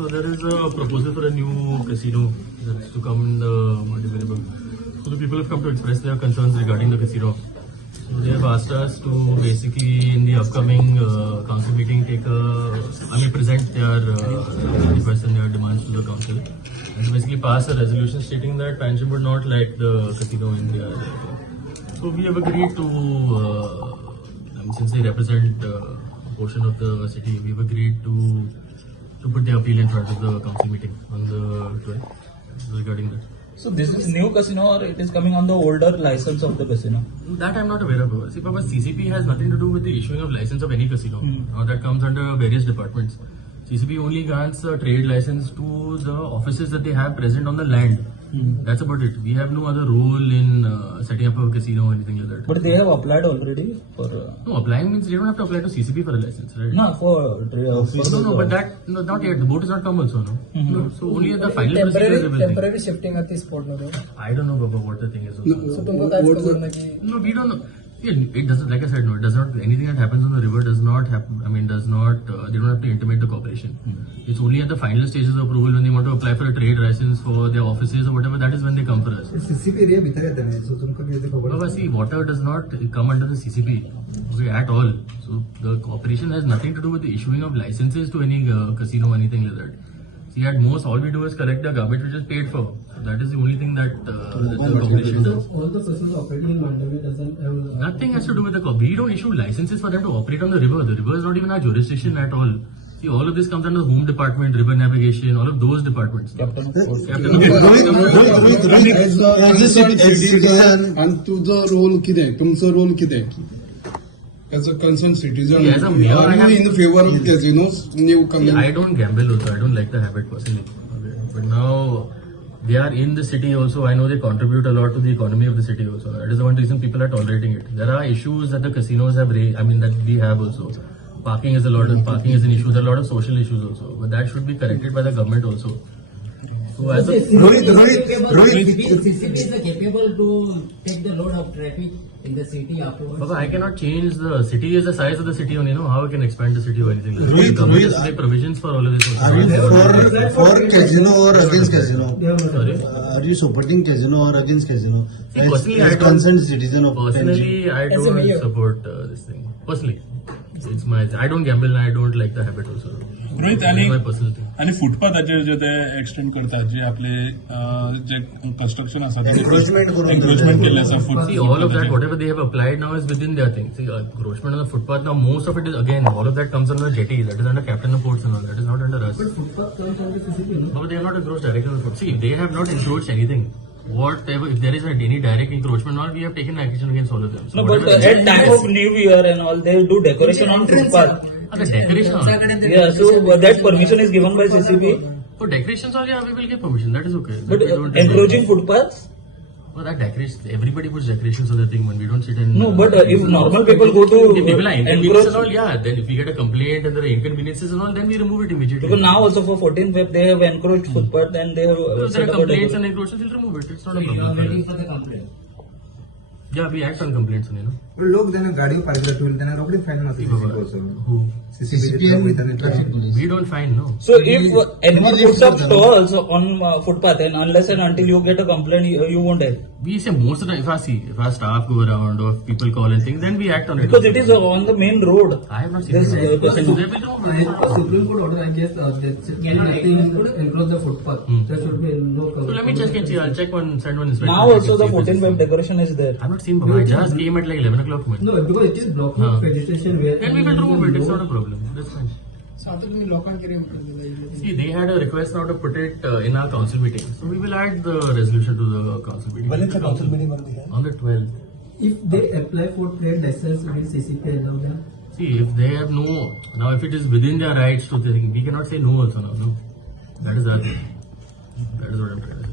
So there is a proposal for a new casino that's to come in the Madhya. So the people have come to express their concerns regarding the casino. So they have asked us to basically in the upcoming council meeting present their requests and their demands to the council and basically pass a resolution stating that Panjim would not like the casino in the area. So we have agreed to, since they represent a portion of the city, we have agreed to put the appeal in front of the council meeting on the 12th regarding that. So this is new casino or it is coming on the older license of the casino? That I'm not aware of. See, Papa, CCP has nothing to do with the issuing of license of any casino. Now that comes under various departments. CCP only grants a trade license to the offices that they have present on the land. That's about it. We have no other role in setting up a casino or anything like that. But they have applied already for... No, applying means they don't have to apply to CCP for a license, right? No, for... No, but that, no, not yet. The boat has not come also, no? No, so only at the final procedure they will temporary shifting at this spot. I don't know, Baba, what the thing is also. So No, we don't know. Yeah, it doesn't, like I said, no, it does not, anything that happens on the river does not happen, they don't have to intimate the corporation. It's only at the final stages of approval when they want to apply for a trade license for their offices or whatever, that is when they come for us. CCP area bhitar yata nahi, so tumko bhi dekho Baba, see, water does not come under the CCP, okay, at all. So the corporation has nothing to do with the issuing of licenses to any casino or anything like that. See, at most, all we do is collect the garbage which is paid for. So that is the only thing that the corporation does. all the persons operating in Mandalay doesn't have... Nothing has to do with the we don't issue licenses for them to operate on the river. The river is not even our jurisdiction at all. See, all of this comes under the Home Department, River Navigation, all of those departments. Captain of Port. citizen and तुझं role किती तुमचं role किती as a concerned citizen? As a mayor, are you in favor of casinos new coming? I don't gamble also. I don't like the habit personally. Okay. But now they are in the city also. I know they contribute a lot to the economy of the city also. That is the one reason people are tolerating it. There are issues that the casinos have raised. That we have also. Parking is an issue. There are a lot of social issues also. But that should be corrected by the government also. So as a CCP is capable to take the load of traffic in the city afterwards. Baba, I cannot change the city is the size of the city only, how I can expand the city or anything like that. The government has to make provisions for all of this. For casino or against casino? Sorry? Are you supporting casino or against casino? See, personally, as concerned citizen of personally, I don't support this thing. Personally, it's my. I don't gamble and I don't like the habit also. Rohit my personal thing. आणि फुटपाथाचेर जे ते extend करतात जे आपले जे construction आसा encroachment केले आसा See, all of that, whatever they have applied now is within their thing. See, encroachment on the footpath, now most of it is, again, all of that comes under jetty, that is under Captain of Ports and all, that is not under us. But footpath comes under CCP, no? No, but they have not encroached directly on the foot. See, they have not encroached anything. Whatever, if there is any direct encroachment, all we have taken action against all of them. So No, but at time of New Year and all, they do decoration on footpath. the decoration. Yeah, so that permission is given by CCP. For decorations, all we will give permission. That is okay. But We don't- encroaching footpaths? Well, that decoration, everybody puts decorations on the thing when we don't sit in. No, but if normal people go to if people are inconvenienced and all, encroach, yeah. Then if we get a complaint and there are inconveniences and all, then we remove it immediately. because now also for 14th Feb they have encroached footpath and they have If there set are up a complaints and decoration. encroachments, we'll remove it. It's not a You are problem. waiting for the complaint. Yeah, we act on complaints, लोक त्यांना गाडी park ठेवली त्यांना रोकडी fine मारते Who? CCP We don't find, no. So if anyone puts up stalls on footpath and unless and until you get a complaint, you won't have. We say most of the time, if our staff go around or if people call and things, then we act on it. Because it is on the main road. I have not seen This, it. casino. They will remove it. Supreme Court order, I guess, nothing across the footpath. There should be no. So let me check and see. I'll check one, send one inspector. Now also the 14th Feb decoration is there. I've not seen, but I just came at like 11 o'clock. No, because it is blocking vegetation where. Then we will remove it. It's not a problem. That's fine. See, See, they had a request now to put it in our council meeting. So we will add the resolution to the council meeting. When is the council meeting On the 12th. if they apply for trade license, will CCP allow them? See, if they have no, now if it is within their rights to think, we cannot say no also now, no. That is our thing. That is what I'm trying to say.